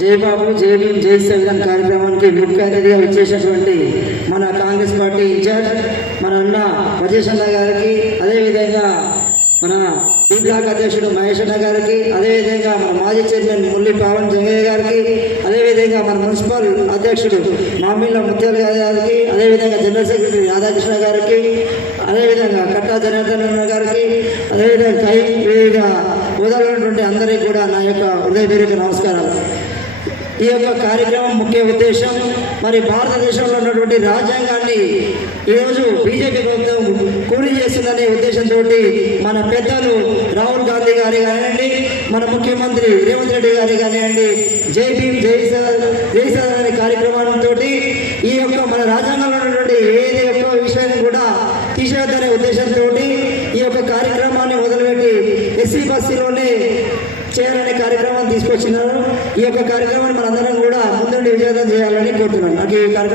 జై బాబు జై భీమ్ జై సంవిధాన్ కార్యక్రమానికి ముఖ్య అతిథిగా వచ్చేసినటువంటి మన కాంగ్రెస్ పార్టీ ఇన్ఛార్జ్ మన అన్న వజేష్ గారికి, అదేవిధంగా మన బ్లాక్ అధ్యక్షుడు మహేష్ అన్న గారికి, అదేవిధంగా మన మాజీ చైర్మన్ ముల్లి పవన్ జంగయ్య గారికి, అదేవిధంగా మన మున్సిపల్ అధ్యక్షుడు మామిళ్ళ ముత్యాల గారికి, అదేవిధంగా జనరల్ సెక్రటరీ రాధాకృష్ణ గారికి, అదేవిధంగా కట్టా జనార్దన్ గారికి, అదేవిధంగా వివిధ హోదాలో ఉన్నటువంటి అందరికీ కూడా నా యొక్క హృదయపూర్వక నమస్కారాలు. ఈ యొక్క కార్యక్రమం ముఖ్య ఉద్దేశం మరి భారతదేశంలో ఉన్నటువంటి రాజ్యాంగాన్ని ఈరోజు బీజేపీ ప్రభుత్వం కూలీ చేస్తుందనే ఉద్దేశంతో మన పెద్దలు రాహుల్ గాంధీ గారి కానివ్వండి, మన ముఖ్యమంత్రి రేవంత్ రెడ్డి గారి కానివ్వండి, జై భీమ్ జై సదన్ అనే కార్యక్రమంతో ఈ యొక్క మన రాజ్యాంగంలో ఉన్నటువంటి ఏది యొక్క విషయాన్ని కూడా తీసేద్దనే ఉద్దేశంతో ఈ యొక్క కార్యక్రమాన్ని మొదలుపెట్టి ఎస్సీ బస్సీలోనే చేయాలనే కార్యక్రమాన్ని తీసుకొచ్చినారు. ఈ యొక్క కార్యక్రమాన్ని మనందరం కూడా ముందుండి విజయవంతం చేయాలని కోరుతున్నాను. నాకు ఈ కార్యక్రమం